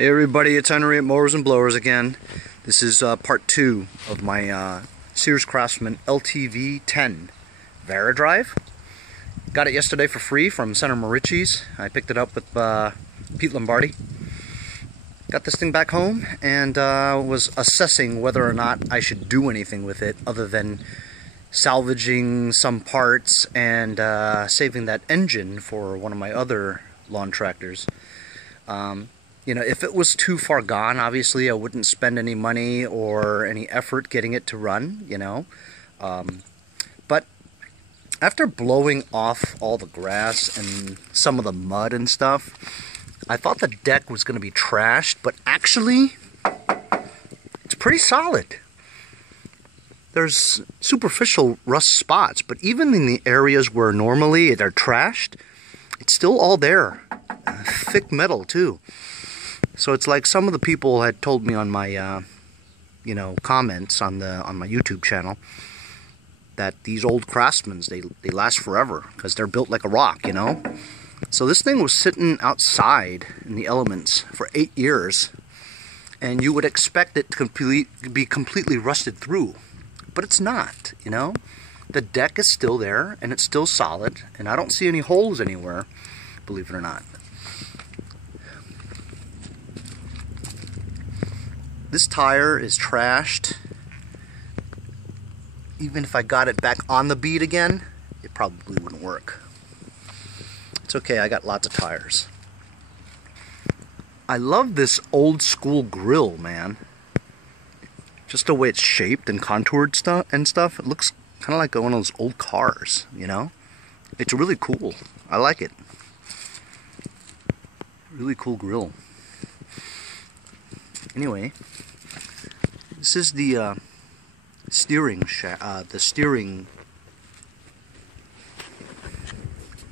Hey everybody, it's Henry at Mowers and Blowers again. This is part 2 of my Sears Craftsman LTV-10 Varadrive. Got it yesterday for free from Center Marichi's. I picked it up with Pete Lombardi. Got this thing back home and was assessing whether or not I should do anything with it other than salvaging some parts and saving that engine for one of my other lawn tractors. You know, if it was too far gone, obviously I wouldn't spend any money or any effort getting it to run, you know. But after blowing off all the grass and some of the mud and stuff, I thought the deck was going to be trashed, but actually it's pretty solid. There's superficial rust spots, but even in the areas where normally they're trashed, it's still all there. Thick metal too. So it's like some of the people had told me on my, you know, comments on my YouTube channel that these old Craftsmans, they last forever because they're built like a rock, you know. So this thing was sitting outside in the elements for 8 years, and you would expect it to be completely rusted through, but it's not, you know. The deck is still there, and it's still solid, and I don't see any holes anywhere, believe it or not. This tire is trashed. Even if I got it back on the bead again, it probably wouldn't work. It's okay, I got lots of tires. I love this old school grill, man. Just the way it's shaped and contoured and stuff. It looks kind of like one of those old cars, you know? It's really cool. I like it. Really cool grill. Anyway, this is the steering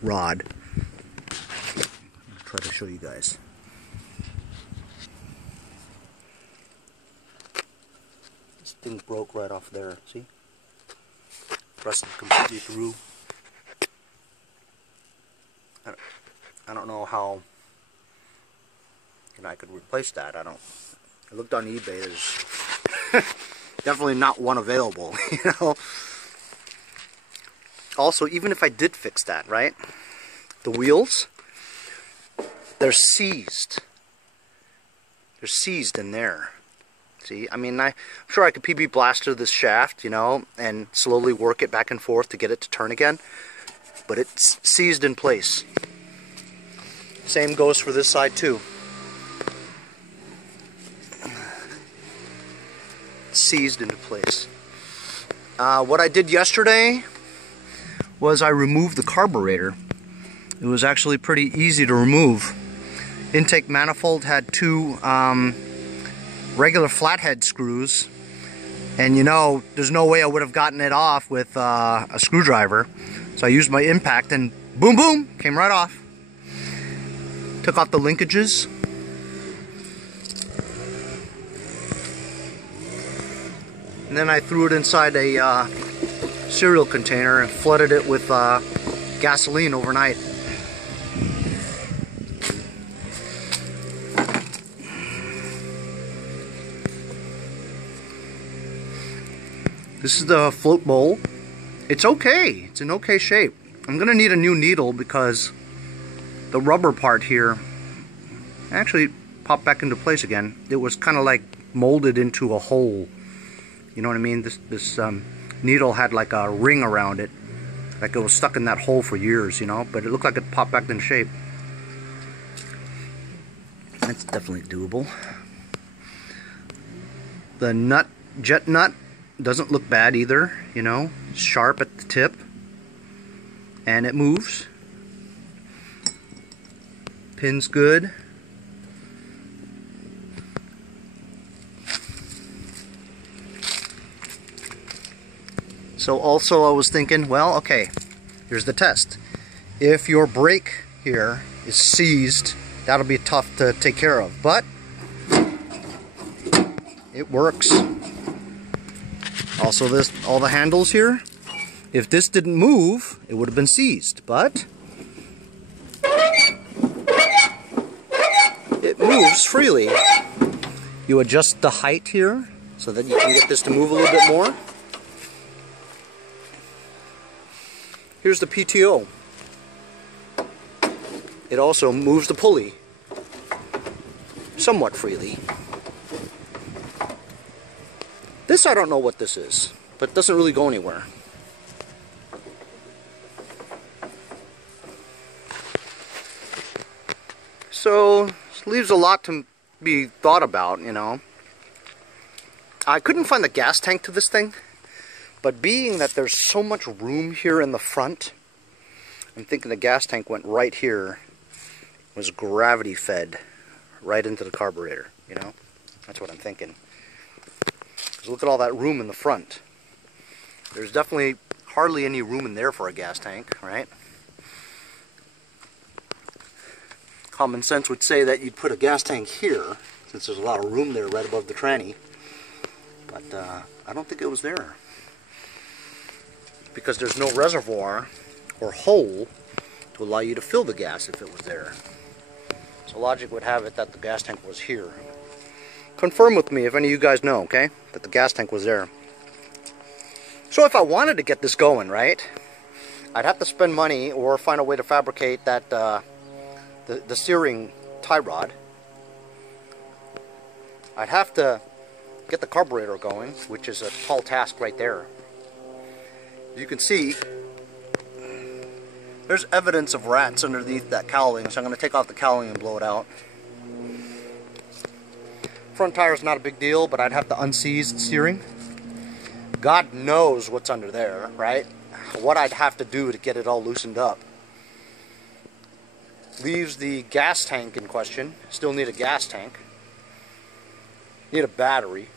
rod. I'll try to show you guys. This thing broke right off there. See? Rusted completely through. I don't know how. And I could replace that. I looked on eBay. There's definitely not one available, you know. Also, even if I did fix that, right? The wheels, they're seized. They're seized in there. See, I mean, I'm sure I could PB blaster this shaft, you know, and slowly work it back and forth to get it to turn again. But it's seized in place. Same goes for this side too. Seized into place. What I did yesterday was I removed the carburetor. It was actually pretty easy to remove. Intake manifold had 2 regular flathead screws, and you know, there's no way I would have gotten it off with a screwdriver. So I used my impact and boom boom, came right off. Took off the linkages. And then I threw it inside a cereal container and flooded it with gasoline overnight. This is the float bowl. It's okay. It's in okay shape. I'm gonna need a new needle because the rubber part here actually popped back into place again. It was kind of like molded into a hole. You know what I mean? This needle had like a ring around it. Like it was stuck in that hole for years, you know? But it looked like it popped back into shape. That's definitely doable. The nut, jet nut, doesn't look bad either, you know? It's sharp at the tip. And it moves. Pin's good. So also I was thinking, well, okay, here's the test. If your brake here is seized, that'll be tough to take care of, but it works. Also all the handles here, if this didn't move, it would have been seized, but it moved. moves freely. You adjust the height here so that you can get this to move a little bit more. Here's the PTO. It also moves the pulley somewhat freely. This, I don't know what this is, but it doesn't really go anywhere. So, this leaves a lot to be thought about, you know. I couldn't find the gas tank to this thing, but being that there's so much room here in the front, I'm thinking the gas tank went right here, was gravity fed right into the carburetor, you know. That's what I'm thinking. Because look at all that room in the front. There's definitely hardly any room in there for a gas tank, right? Common sense would say that you'd put a gas tank here, since there's a lot of room there right above the tranny. But I don't think it was there. Because there's no reservoir or hole to allow you to fill the gas if it was there. So logic would have it that the gas tank was here. Confirm with me if any of you guys know, okay? That the gas tank was there. So if I wanted to get this going, right? I'd have to spend money or find a way to fabricate that the steering tie rod. I'd have to get the carburetor going, which is a tall task right there. As you can see, there's evidence of rats underneath that cowling, so I'm going to take off the cowling and blow it out. Front tire is not a big deal, but I'd have to unseize the steering. God knows what's under there, right? What I'd have to do to get it all loosened up. Leaves the gas tank in question. Still need a gas tank. Need a battery.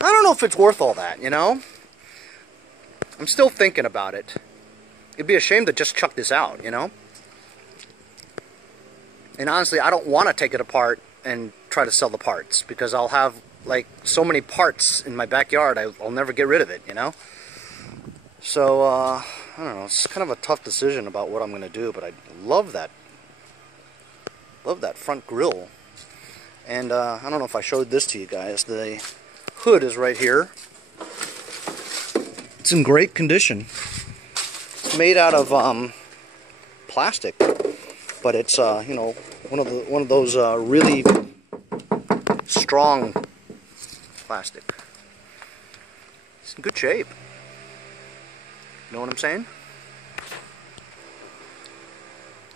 I don't know if it's worth all that, you know? I'm still thinking about it. It'd be a shame to just chuck this out, you know? And honestly, I don't want to take it apart and try to sell the parts, because I'll have like so many parts in my backyard, I'll never get rid of it, you know? So, I don't know, it's kind of a tough decision about what I'm going to do, but I love that front grille. And I don't know if I showed this to you guys. The hood is right here. It's in great condition. It's made out of plastic, but it's you know, one of those really strong plastic. It's in good shape. You know what I'm saying?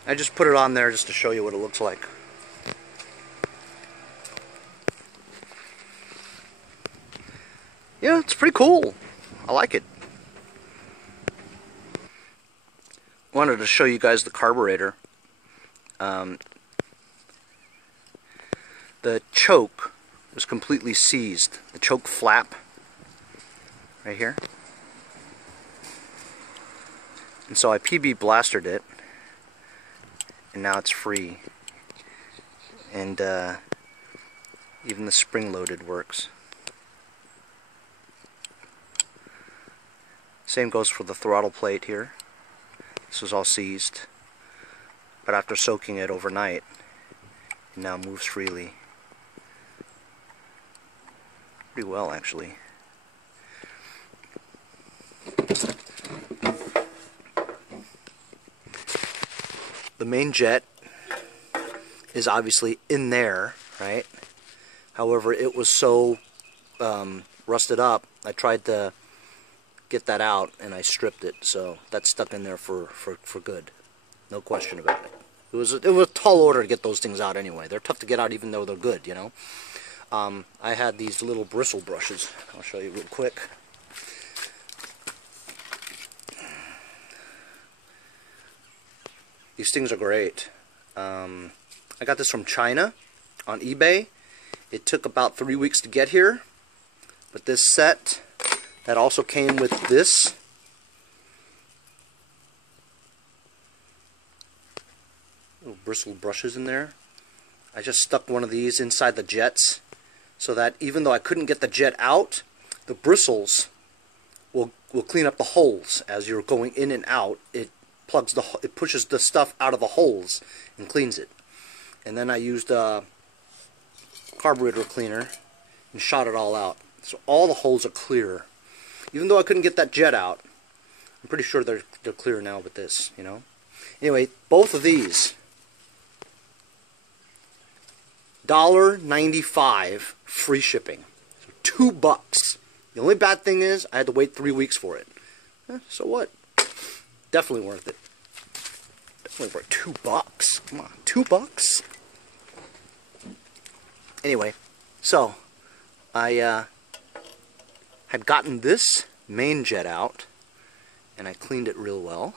I just put it on there just to show you what it looks like. Yeah, it's pretty cool. I like it. Wanted to show you guys the carburetor. The choke was completely seized. The choke flap right here. And so I PB blastered it, and now it's free. And even the spring-loaded works. Same goes for the throttle plate here. This was all seized, but after soaking it overnight, it now moves freely. Pretty well, actually. The main jet is obviously in there, right? However, it was so rusted up, I tried to get that out and I stripped it, so that's stuck in there for good. No question about it. It was a tall order to get those things out anyway. They're tough to get out even though they're good, you know. I had these little bristle brushes. I'll show you real quick. These things are great. I got this from China on eBay. It took about 3 weeks to get here, but this set that also came with this little bristle brushes in there. I just stuck one of these inside the jets so that even though I couldn't get the jet out, the bristles will clean up the holes as you're going in and out. It pushes the stuff out of the holes and cleans it. and then I used carburetor cleaner and shot it all out. So all the holes are clear. Even though I couldn't get that jet out, I'm pretty sure they're clear now with this, you know. Anyway, both of these, $1.95 free shipping. So $2. The only bad thing is I had to wait 3 weeks for it. So what? Definitely worth it. Definitely worth $2. Come on, $2? Anyway, so I had gotten this main jet out, and I cleaned it real well.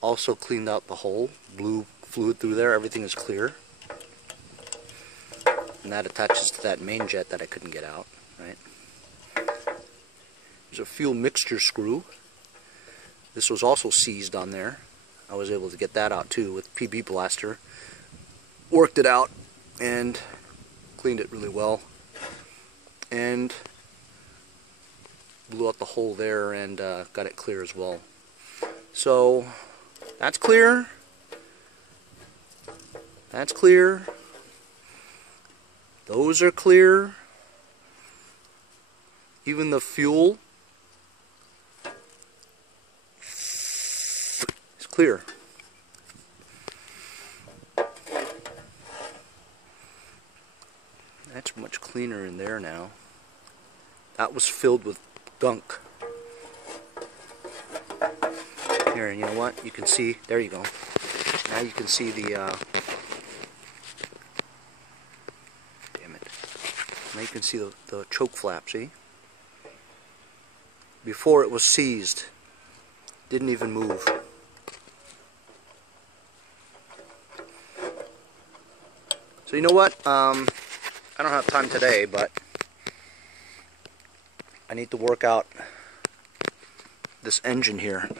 Also cleaned out the hole, blew fluid through there, everything is clear. And that attaches to that main jet that I couldn't get out, right? There's a fuel mixture screw. This was also seized on there. I was able to get that out too with PB Blaster. Worked it out and cleaned it really well. And blew out the hole there and got it clear as well. So that's clear. That's clear. Those are clear. Even the fuel is clear. That's much cleaner in there now. That was filled with gunk. Here, and you know what? You can see, there you go. Now you can see the, damn it. Now you can see the choke flap, see? Before it was seized. Didn't even move. So you know what? I don't have time today, but I need to work out this engine here.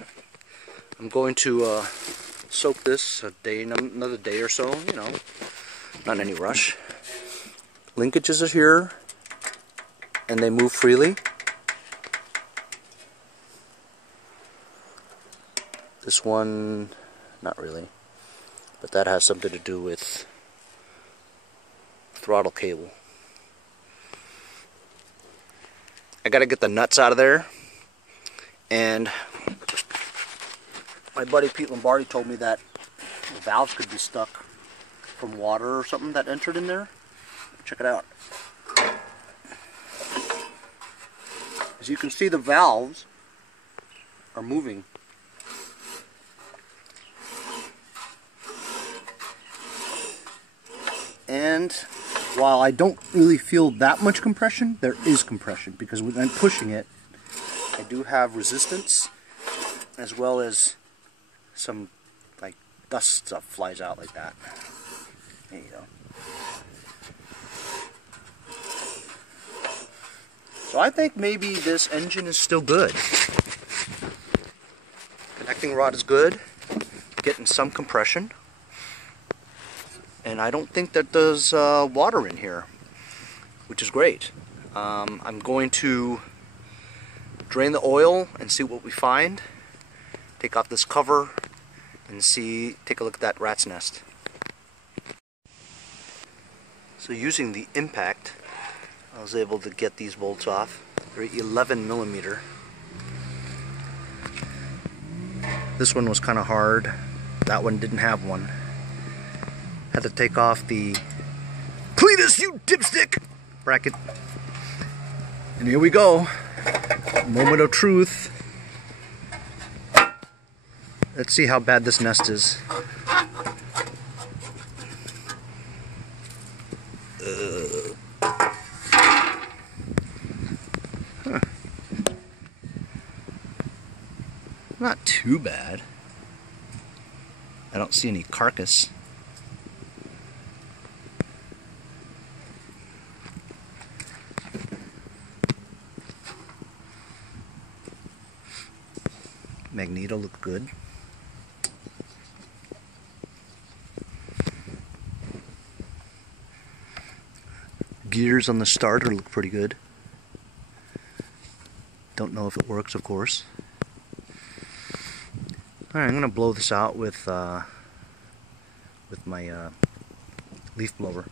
I'm going to soak this another day or so, you know, not in any rush. Linkages are here, and they move freely. This one, not really, but that has something to do with throttle cable. I gotta get the nuts out of there, and my buddy Pete Lombardi told me that the valves could be stuck from water or something that entered in there. Check it out. As you can see, the valves are moving. And while I don't really feel that much compression, there is compression, because when I'm pushing it, I do have resistance, as well as some like dust stuff flies out like that. There you go. So I think maybe this engine is still good. Connecting rod is good, getting some compression. And I don't think that there's water in here, which is great. I'm going to drain the oil and see what we find. Take off this cover and take a look at that rat's nest. So using the impact, I was able to get these bolts off. They're 11 millimeter. This one was kind of hard. That one didn't have one. Had to take off the Cletus, you dipstick! Bracket. And here we go. Moment of truth. Let's see how bad this nest is. Huh. Not too bad. I don't see any carcass. Magneto looked good. Gears on the starter look pretty good. Don't know if it works, of course. Alright, I'm gonna blow this out with my leaf blower.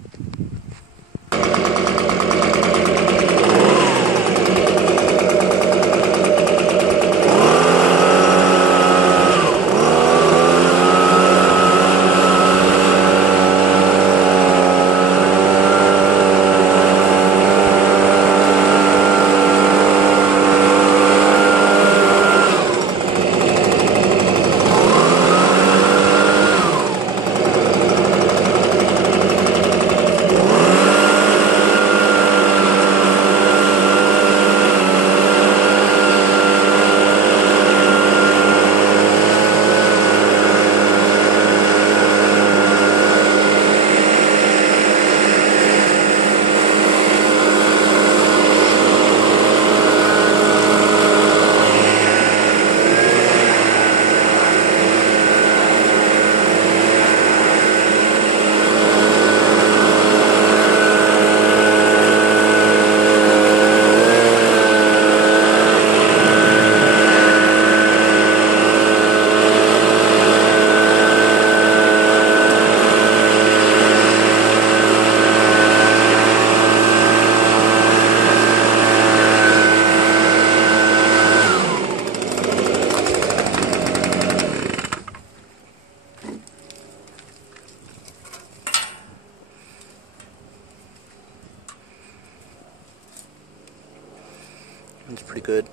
It's pretty good.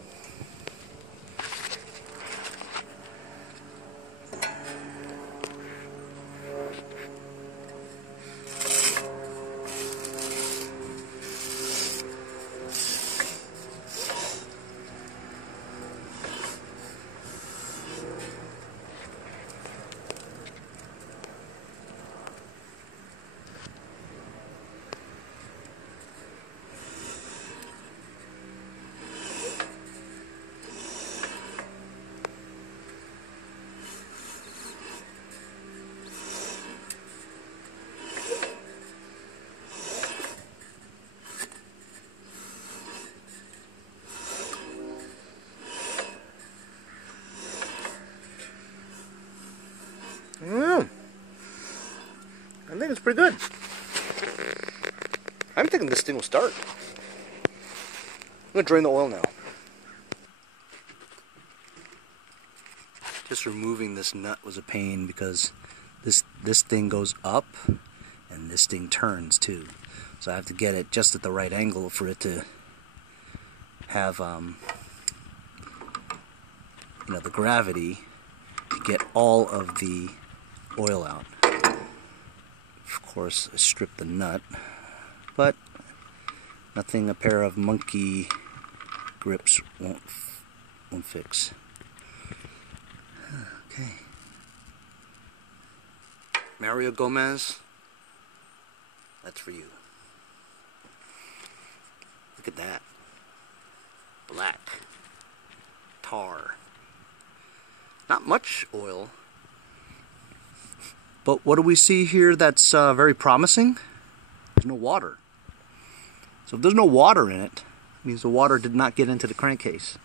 I think it's pretty good. I'm thinking this thing will start. I'm going to drain the oil now. Just removing this nut was a pain because this thing goes up and this thing turns too. So I have to get it just at the right angle for it to have you know, the gravity to get all of the oil out. Of course, I stripped the nut, but nothing a pair of monkey grips won't fix. Okay. Mario Gomez, that's for you. Look at that. Black. Tar. Not much oil. But what do we see here that's very promising? There's no water. So if there's no water in it, it means the water did not get into the crankcase,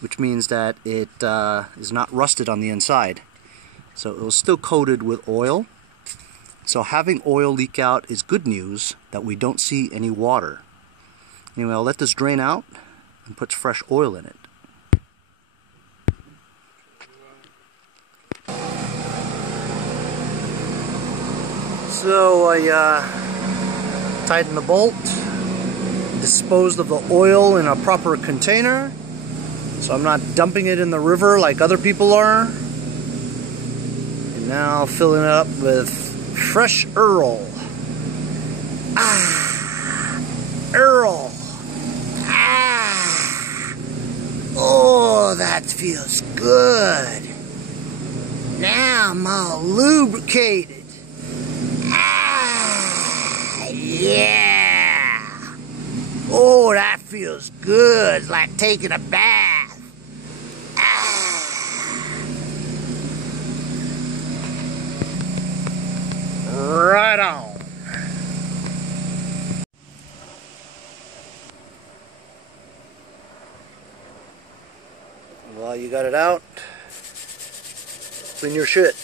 which means that it is not rusted on the inside. So it was still coated with oil. So having oil leak out is good news that we don't see any water. Anyway, I'll let this drain out and put fresh oil in it. So I tightened the bolt, disposed of the oil in a proper container, so I'm not dumping it in the river like other people are. And now filling it up with fresh Earl. Earl. Oh, that feels good. Now I'm all lubricated. Yeah. Oh, that feels good. It's like taking a bath. Right on. While you got it out, clean your shit.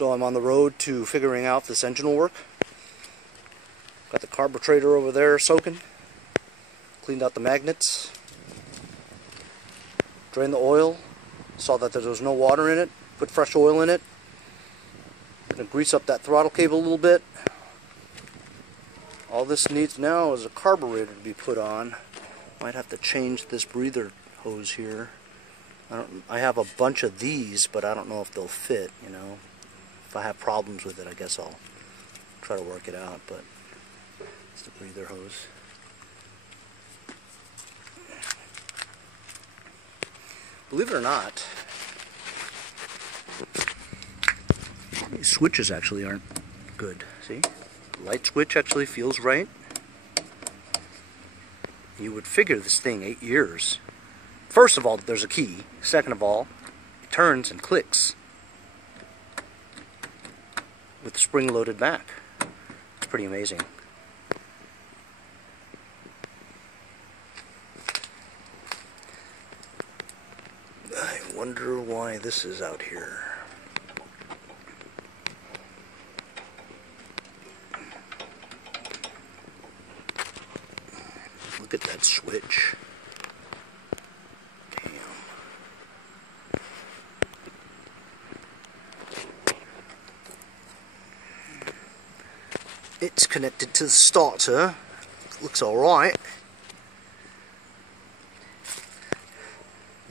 So I'm on the road to figuring out if this engine will work. Got the carburetor over there soaking. Cleaned out the magnets. Drained the oil. Saw that there was no water in it. Put fresh oil in it. Gonna grease up that throttle cable a little bit. All this needs now is a carburetor to be put on. Might have to change this breather hose here. I have a bunch of these, but I don't know if they'll fit, you know. If I have problems with it, I guess I'll try to work it out, but it's the breather hose. Believe it or not, these switches actually aren't good. See? The light switch actually feels right. You would figure this thing 8 years. First of all, there's a key. Second of all, it turns and clicks with the spring loaded back. It's pretty amazing. I wonder why this is out here. Look at that switch. Damn. It's connected to the starter. Looks alright.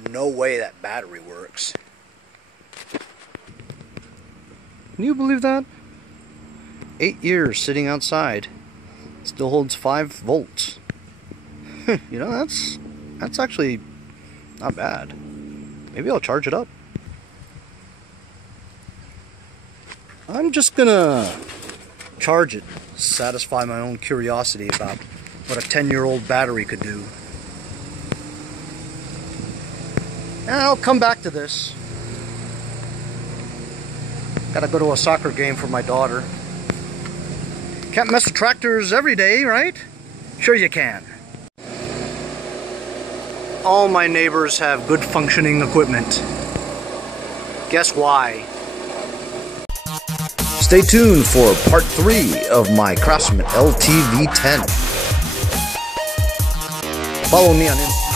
No way that battery works. Can you believe that? 8 years sitting outside. Still holds 5 volts. You know, that's actually not bad. Maybe I'll charge it up. I'm just gonna charge it, satisfy my own curiosity about what a 10-year-old battery could do. And I'll come back to this. Gotta go to a soccer game for my daughter. Can't mess with tractors every day, right? Sure you can. All my neighbors have good functioning equipment. Guess why? Stay tuned for part 3 of my Craftsman LTV-10. Follow me on Instagram.